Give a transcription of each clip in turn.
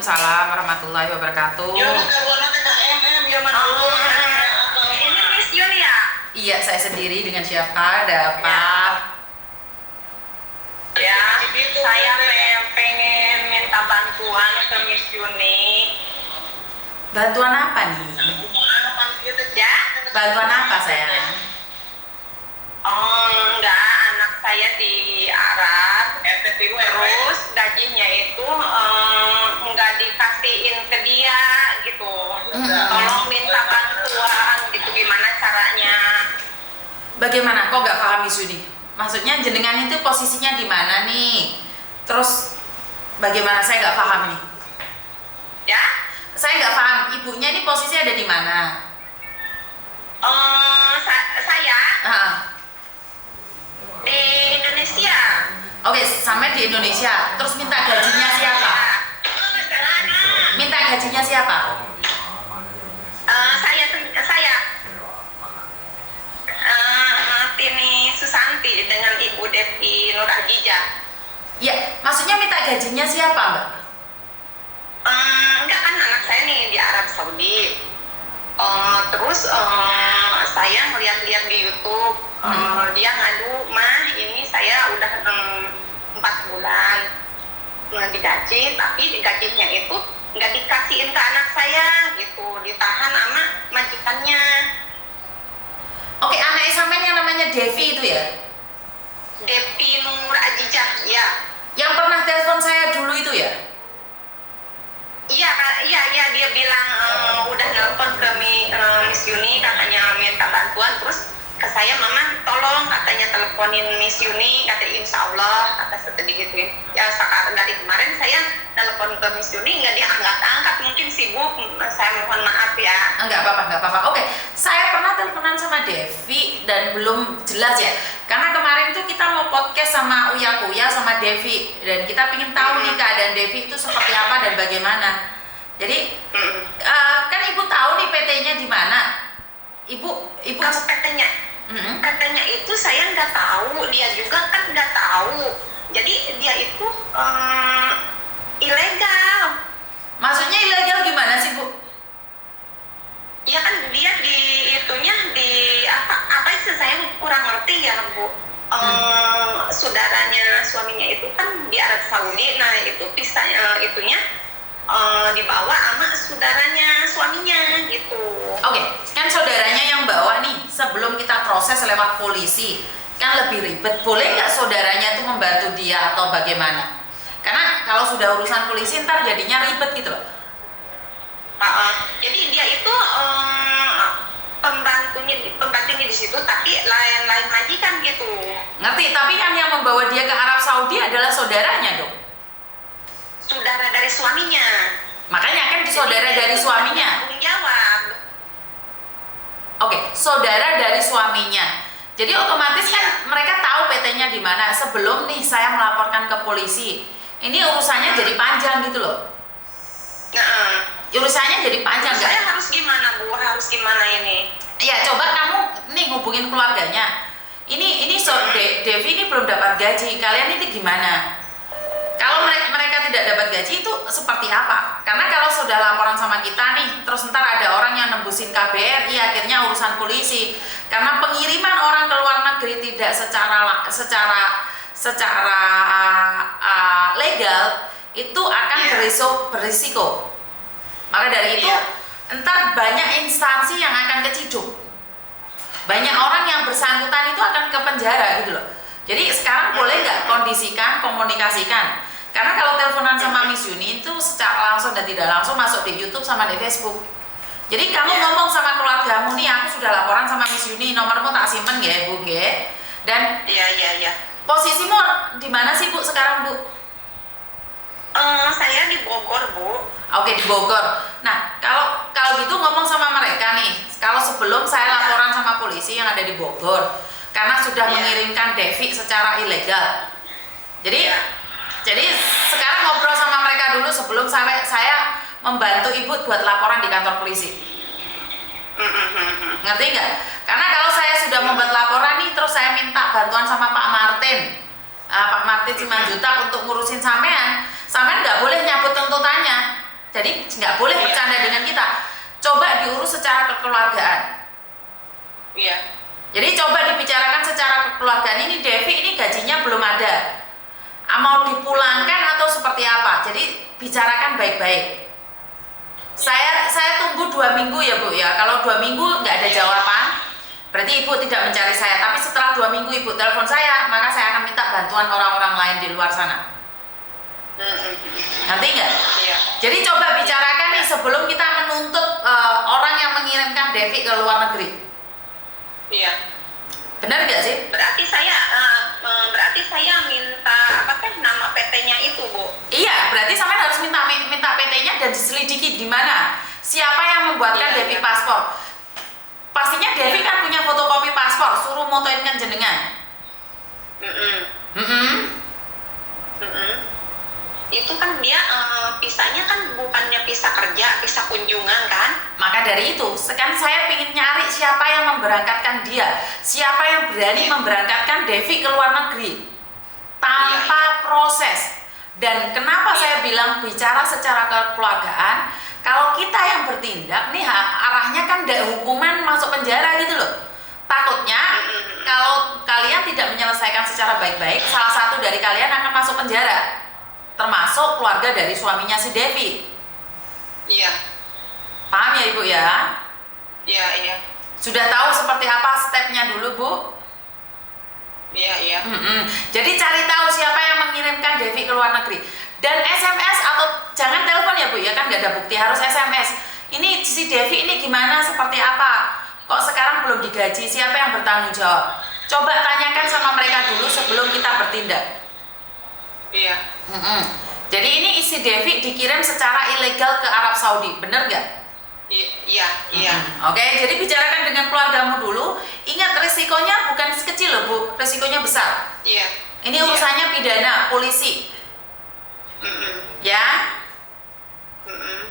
Waalaikumsalam warahmatullahi wabarakatuh. Ini Miss Yun ya? Iya, saya sendiri. Dengan siapa? Ada apa? Ya, saya pengen minta bantuan ke Miss Yuni. Bantuan apa nih? Ya? Bantuan apa sayang? Oh, enggak, anak saya di Arab. Terus gajinya itu enggak dikasihin ke dia gitu. Tolong minta bantuan gitu, gimana caranya? Bagaimana? Kok nggak paham Miss Yuni? Maksudnya jenengan itu posisinya di mana nih? Terus bagaimana? Saya nggak paham nih. Ya? Saya nggak paham. Ibunya ini posisinya ada di mana? Saya Ah, di Indonesia. Oke, sampai di Indonesia. Terus minta gajinya siapa? Minta gajinya siapa? Saya Tini Susanti dengan Ibu Devi Nur Ajijah. Ya, maksudnya minta gajinya siapa, Mbak? Enggak, kan anak saya nih di Arab Saudi. Terus saya ngeliat-liat di YouTube, dia ngadu, "Mah, ini saya udah 4 bulan digaji, tapi gajinya itu nggak dikasihin ke anak saya gitu, ditahan sama majikannya." Oke, anak sampean yang namanya Devi itu ya? Devi Nur Ajijah, ya. Yang pernah telepon saya dulu itu ya? Iya, dia bilang udah nelpon ke Miss Yuni, katanya minta bantuan. Terus ke saya, "Mama tolong," katanya, "teleponin Miss Yuni," kata, "Insya Allah," kata seperti gituin. Ya sekarang dari kemarin saya telepon ke Miss Yuni, nggak diangkat-angkat, mungkin sibuk, saya mohon maaf ya. Enggak apa-apa. Oke, saya pernah teleponan sama Devi dan belum jelas ya. Karena kemarin tuh kita mau podcast sama Uya sama Devi dan kita ingin tahu nih keadaan Devi itu seperti apa dan bagaimana. Jadi kan ibu tahu nih PT-nya di mana? Ibu Kalau katanya itu saya nggak tahu, dia juga kan nggak tahu. Jadi dia itu ilegal. Maksudnya ilegal gimana sih, Bu? Ya kan dia di apa itu saya kurang ngerti ya, Bu. Saudaranya suaminya itu kan di Arab Saudi, nah itu pisahnya itunya dibawa sama saudaranya suaminya gitu. Oke, kan saudaranya yang bawa nih sebelum kita proses lewat polisi kan lebih ribet. Boleh nggak saudaranya itu membantu dia atau bagaimana? Karena kalau sudah urusan polisi ntar jadinya ribet gitu loh. Jadi dia itu pembantunya di situ, tapi lain-lain majikan gitu. Ngerti? Tapi kan yang membawa dia ke Arab Saudi adalah saudaranya dong. Saudara dari suaminya. Makanya kan saudara dari suaminya. Tanggung jawab. Oke, saudara dari suaminya. Jadi otomatis kan mereka tahu PT-nya di mana sebelum nih saya melaporkan ke polisi. Ini urusannya jadi panjang gitu loh. Urusannya jadi panjang. Saya harus gimana, Bu? Harus gimana ini? Iya, coba kamu nih hubungin keluarganya. Ini Devi ini belum dapat gaji. Kalian ini gimana? Kalau mereka tidak dapat gaji itu seperti apa? Karena kalau sudah laporan sama kita nih, terus ntar ada orang yang nembusin KBRI, akhirnya urusan polisi. Karena pengiriman orang ke luar negeri tidak secara legal itu akan berisiko. Maka dari itu, entar banyak instansi yang akan keciduk. Banyak orang yang bersangkutan itu akan ke penjara gitu loh. Jadi sekarang boleh nggak komunikasikan? Karena kalau teleponan sama Miss Yuni itu secara langsung dan tidak langsung masuk di YouTube sama di Facebook. Jadi kamu ngomong sama keluargamu nih, "Aku sudah laporan sama Miss Yuni, nomormu tak simpen ya, Bu, nggih." Dan Iya. posisimu di mana sih, Bu, sekarang, Bu? Saya di Bogor, Bu. Oke, di Bogor. Nah, kalau gitu ngomong sama mereka nih. Kalau sebelum saya laporan sama polisi yang ada di Bogor, karena sudah mengirimkan Devi secara ilegal. Jadi sekarang ngobrol sama mereka dulu sebelum saya membantu ibu buat laporan di kantor polisi. Ngerti nggak? Karena kalau saya sudah membuat laporan nih, terus saya minta bantuan sama Pak Martin, Pak Martin Simanjuntak untuk ngurusin sampean nggak boleh nyabut tuntutannya. Jadi nggak boleh bercanda dengan kita. Coba diurus secara kekeluargaan. Iya. Jadi coba dibicarakan secara kekeluargaan. Ini Devi ini gajinya belum ada. Mau dipulangkan atau seperti apa? Jadi bicarakan baik-baik. Saya tunggu 2 minggu ya Bu ya. Kalau 2 minggu nggak ada jawaban, berarti Ibu tidak mencari saya. Tapi setelah 2 minggu Ibu telepon saya, maka saya akan minta bantuan orang-orang lain di luar sana. Ngerti nggak? Iya. Jadi coba bicarakan nih sebelum kita menuntut orang yang mengirimkan Devi ke luar negeri. Iya. Benar nggak sih? Berarti saya minta nama PT-nya itu, Bu. Iya, berarti sampean harus minta PT-nya dan diselidiki di mana. Siapa yang membuatkan Iya, Devi iya. paspor? Pastinya Devi kan punya fotokopi paspor, suruh motoin kan jenengan. Itu kan dia pisahnya kan bukannya pisah kerja, pisah kunjungan kan? Maka dari itu, sekarang saya ingin nyari siapa yang memberangkatkan dia, siapa yang berani memberangkatkan Devi ke luar negeri tanpa proses. Dan kenapa saya bilang bicara secara kekeluargaan? Kalau kita yang bertindak nih arahnya kan hukuman masuk penjara gitu loh. Takutnya kalau kalian tidak menyelesaikan secara baik-baik, salah satu dari kalian akan masuk penjara, termasuk keluarga dari suaminya si Devi. Iya. Paham ya Ibu ya? Iya, iya. Sudah tahu seperti apa stepnya dulu Bu? Iya, iya. Jadi cari tahu siapa yang mengirimkan Devi ke luar negeri. Dan SMS atau jangan telepon ya Bu ya, kan nggak ada bukti, harus SMS. Ini si Devi ini gimana, seperti apa? Kok sekarang belum digaji, siapa yang bertanggung jawab? Coba tanyakan sama mereka dulu sebelum kita bertindak. Iya. Jadi ini isi Devi dikirim secara ilegal ke Arab Saudi, bener nggak? Iya, iya. Oke, jadi bicarakan dengan keluargamu dulu. Ingat risikonya bukan sekecil loh Bu, risikonya besar. Iya. Ini urusannya pidana, polisi. Ya?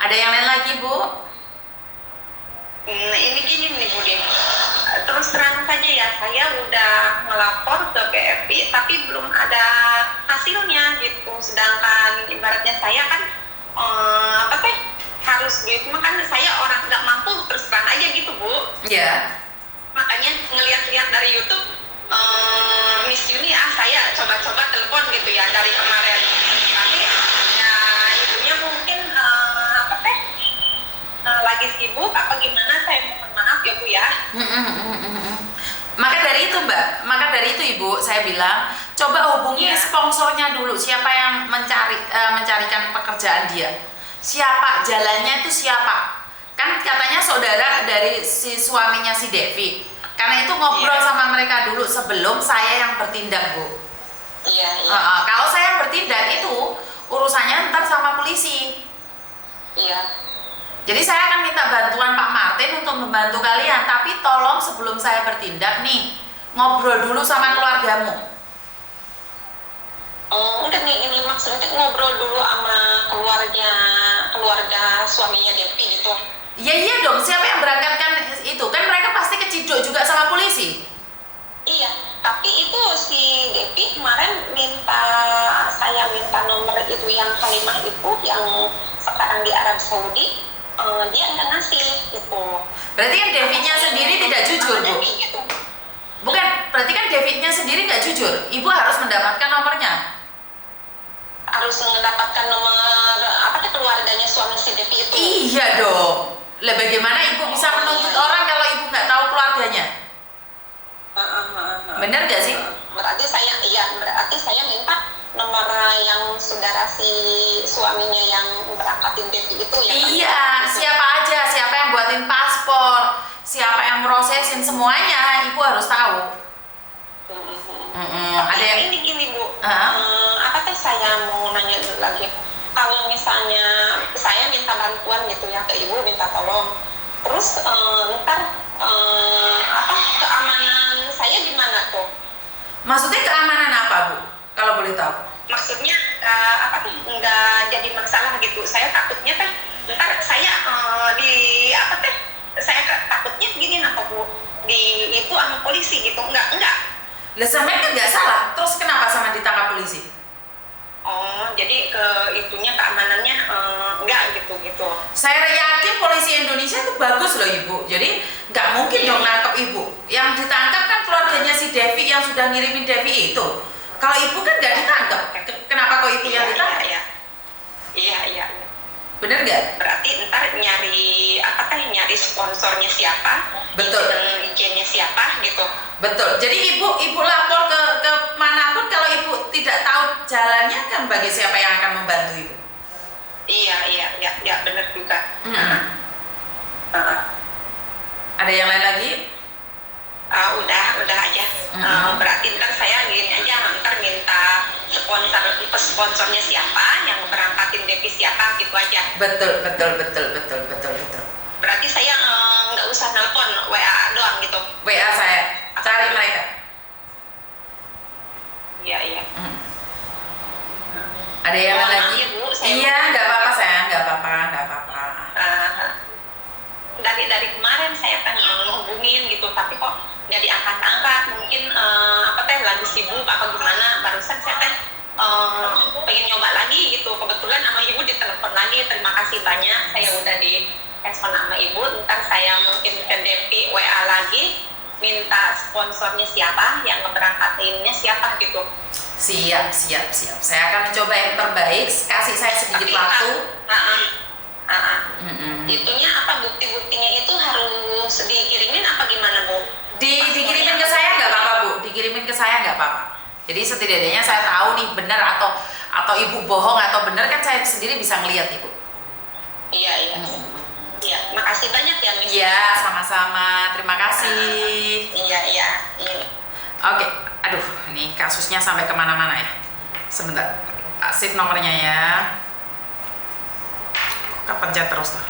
Ada yang lain lagi Bu? Ini gini nih Bu Din. Terus terang saja ya, saya udah melapor ke BFI tapi belum ada hasilnya gitu. Sedangkan ibaratnya saya kan harus duit, kan saya orang nggak mampu, terus terang aja gitu Bu. Iya. Makanya ngeliat-liat dari YouTube Miss Yuni, saya coba-coba telepon gitu ya dari kemarin. Tapi ya ibunya mungkin lagi sibuk apa gimana, saya mohon maaf ya Bu ya. Maka dari itu Mbak, maka dari itu Ibu, saya bilang coba hubungi sponsornya dulu, siapa yang mencarikan pekerjaan dia, siapa jalannya itu siapa. Kan katanya saudara dari si suaminya si Devi. Karena itu ngobrol sama mereka dulu sebelum saya yang bertindak Bu. Iya. Kalau saya yang bertindak itu urusannya ntar sama polisi. Iya. Jadi saya akan minta bantuan Pak Martin untuk membantu kalian, tapi tolong sebelum saya bertindak nih, ngobrol dulu sama keluargamu. Udah nih, ini maksudnya ngobrol dulu sama keluarga suaminya Devi gitu. Iya dong, siapa yang berangkatkan itu? Kan mereka pasti keciduk juga sama polisi. Iya, tapi itu si Devi kemarin saya minta nomor itu yang Halimah itu yang sekarang di Arab Saudi. Dia nggak ngasih gitu. Berarti kan Devi-nya sendiri tidak jujur Bu? Gitu. Bukan, berarti kan Devi-nya sendiri nggak jujur. Ibu harus mendapatkan nomornya. Harus mendapatkan nomor keluarganya suami si Devi itu. Iya dong. Lah bagaimana Ibu bisa menuntut orang kalau Ibu nggak tahu keluarganya? Bener nggak sih? Berarti saya minta nomor yang saudara si suaminya yang berangkatin Devi itu ya. Iya, siapa aja, siapa yang buatin paspor, siapa yang merosesin, semuanya Ibu harus tahu. Ada yang ini gini Bu, saya mau nanya lagi. Kalau misalnya saya minta bantuan gitu ya ke Ibu, minta tolong, terus ntar keamanan saya gimana tuh? Maksudnya keamanan apa Bu? Kalau boleh tahu? Maksudnya nggak jadi masalah gitu. Saya takutnya kan ntar saya saya takutnya gini Bu, itu sama polisi gitu. Enggak. Lah sampai kan nggak salah, terus kenapa sama ditangkap polisi? Jadi ke itunya keamanannya enggak gitu gitu. Saya yakin polisi Indonesia itu bagus loh Ibu. Jadi nggak mungkin dong nangkep Ibu. Yang ditangkap kan keluarganya si Devi yang sudah ngirimin Devi itu. Kalau Ibu kan nggak ditangkap. Kenapa kok Ibu yang ditangkap? Iya. Bener nggak? Berarti ntar nyari sponsornya siapa, Betul. IG-nya siapa gitu. Betul. Jadi Ibu lapor ke manapun kalau Ibu tidak tahu jalannya kan bagi siapa yang akan membantu Ibu. Iya, bener juga. Ada yang lain lagi? Udah aja. Berarti ntar saya gini aja, ntar minta sponsornya siapa, yang berangkatin Devi siapa gitu aja. Betul. Berarti saya nggak usah nelpon, WA doang gitu. WA saya cari mereka. Iya. Ada yang lain lagi? Bu, Iya, nggak apa-apa sayang, nggak apa-apa. Dari kemarin saya kan menghubungin gitu, tapi kok nggak diangkat-angkat. Mungkin lagi sibuk atau gimana. Barusan saya kan pengen nyoba lagi gitu. Kebetulan sama ibu ditelepon lagi. Terima kasih banyak. Saya udah di telepon sama ibu. Ntar saya mungkin ke Devi WA lagi, minta sponsornya siapa, yang ngeberangkatinnya siapa gitu. Siap. Saya akan mencoba yang terbaik. Kasih saya sedikit waktu. Itunya apa, bukti-buktinya itu harus dikirimin apa gimana Bu? Dikirimin ke saya nggak apa-apa Bu. Dikirimin ke saya nggak apa-apa. Jadi setidaknya saya tahu nih benar atau Ibu bohong atau benar kan saya sendiri bisa ngelihat Ibu. Iya. Iya, makasih banyak ya Miss. Iya, sama-sama. Terima kasih. Iya. Oke, aduh, ini kasusnya sampai kemana-mana ya. Sebentar, save nomornya ya. Kok pencet terus tuh.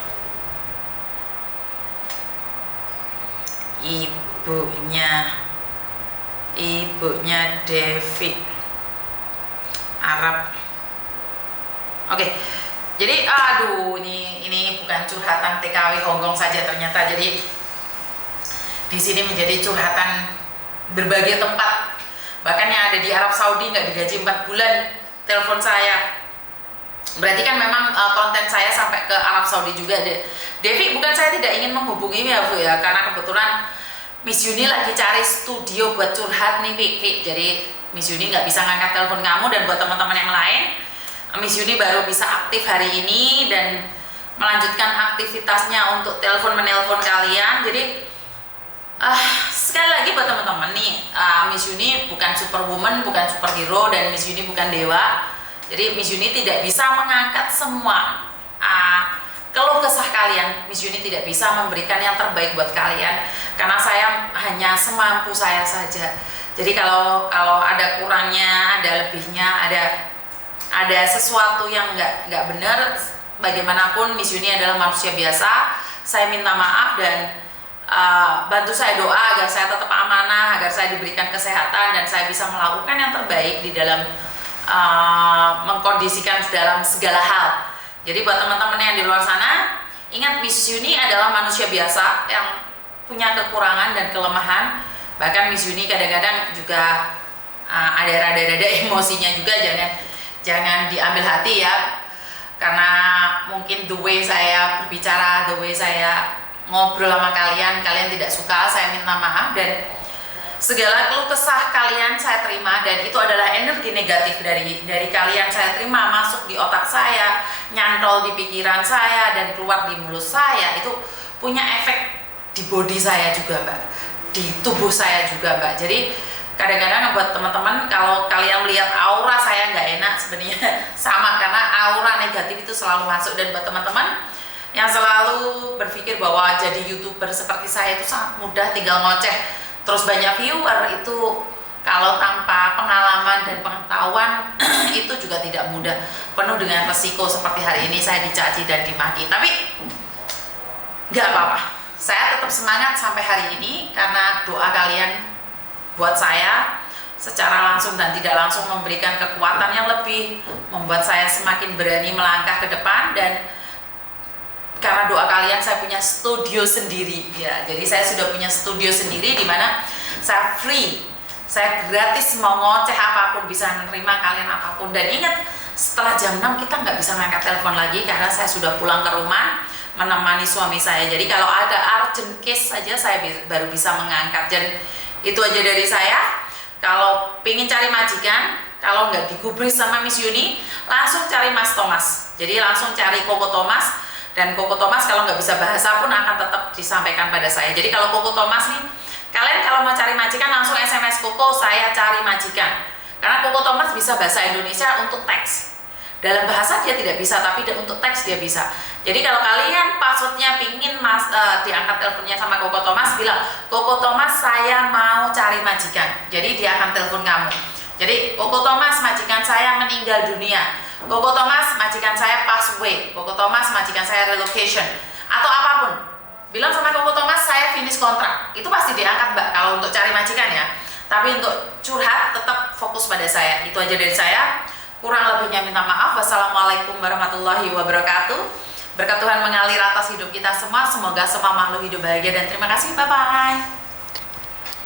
Ibunya Devi Arab. Oke. Jadi aduh ini bukan curhatan TKW Hongkong saja ternyata. Jadi di sini menjadi curhatan berbagai tempat. Bahkan yang ada di Arab Saudi nggak digaji 4 bulan telepon saya. Berarti kan memang konten saya sampai ke Arab Saudi juga deh. Devi, bukan saya tidak ingin menghubungi ya Bu ya, karena kebetulan Miss Yuni lagi cari studio buat curhat nih Vi. Jadi Miss Yuni nggak bisa ngangkat telepon kamu, dan buat teman-teman yang lain, Miss Yuni baru bisa aktif hari ini dan melanjutkan aktivitasnya untuk menelpon kalian. Jadi sekali lagi buat teman-teman nih, Miss Yuni bukan superwoman, bukan superhero, dan Miss Yuni bukan dewa. Jadi Miss Yuni tidak bisa mengangkat semua keluh kesah kalian. Miss Yuni tidak bisa memberikan yang terbaik buat kalian, karena saya hanya semampu saya saja. Jadi kalau ada kurangnya, ada lebihnya, ada sesuatu yang nggak benar, bagaimanapun Miss Yuni adalah manusia biasa. Saya minta maaf dan bantu saya doa agar saya tetap amanah, agar saya diberikan kesehatan dan saya bisa melakukan yang terbaik di dalam mengkondisikan dalam segala hal. Jadi buat teman-teman yang di luar sana, ingat Miss Yuni adalah manusia biasa yang punya kekurangan dan kelemahan. Bahkan Miss Yuni kadang-kadang juga ada rada-rada emosinya juga, jangan diambil hati ya, karena mungkin the way saya berbicara, the way saya ngobrol sama kalian tidak suka. Saya minta maaf, dan segala keluh kesah kalian saya terima, dan itu adalah energi negatif dari kalian saya terima masuk di otak saya, nyantol di pikiran saya, dan keluar di mulut saya. Itu punya efek di body saya juga Mbak, di tubuh saya juga Mbak. Jadi kadang-kadang buat teman-teman, kalau kalian melihat aura saya nggak enak, sebenarnya sama, karena aura negatif itu selalu masuk. Dan buat teman-teman yang selalu berpikir bahwa jadi YouTuber seperti saya itu sangat mudah, tinggal ngoceh terus banyak viewer, itu kalau tanpa pengalaman dan pengetahuan itu juga tidak mudah, penuh dengan resiko. Seperti hari ini saya dicaci dan dimaki, tapi nggak apa-apa, saya tetap semangat sampai hari ini karena doa kalian buat saya secara langsung dan tidak langsung memberikan kekuatan yang lebih, membuat saya semakin berani melangkah ke depan. Dan karena doa kalian, saya punya studio sendiri ya. Jadi saya sudah punya studio sendiri di mana saya free, saya gratis, mau ngoceh apapun, bisa menerima kalian apapun. Dan ingat, setelah jam 6 kita nggak bisa ngangkat telepon lagi karena saya sudah pulang ke rumah menemani suami saya. Jadi kalau ada urgent case saja saya baru bisa mengangkat. Dan itu aja dari saya. Kalau pengen cari majikan, kalau nggak digubris sama Miss Yuni, langsung cari Mas Thomas. Jadi langsung cari Koko Thomas, dan Koko Thomas kalau nggak bisa bahasa pun akan tetap disampaikan pada saya. Jadi kalau Koko Thomas nih, kalian kalau mau cari majikan langsung SMS Koko, saya cari majikan. Karena Koko Thomas bisa bahasa Indonesia untuk teks. Dalam bahasa dia tidak bisa, tapi untuk teks dia bisa. Jadi kalau kalian passwordnya pingin diangkat teleponnya sama Koko Thomas, bilang, Koko Thomas saya mau cari majikan. Jadi dia akan telepon kamu. Jadi Koko Thomas majikan saya meninggal dunia. Koko Thomas majikan saya pass away. Koko Thomas majikan saya relocation. Atau apapun. Bilang sama Koko Thomas saya finish kontrak. Itu pasti diangkat Mbak kalau untuk cari majikan ya. Tapi untuk curhat tetap fokus pada saya. Itu aja dari saya. Kurang lebihnya minta maaf. Wassalamualaikum warahmatullahi wabarakatuh. Berkat Tuhan mengalir atas hidup kita semua. Semoga semua makhluk hidup bahagia dan terima kasih. Bye-bye.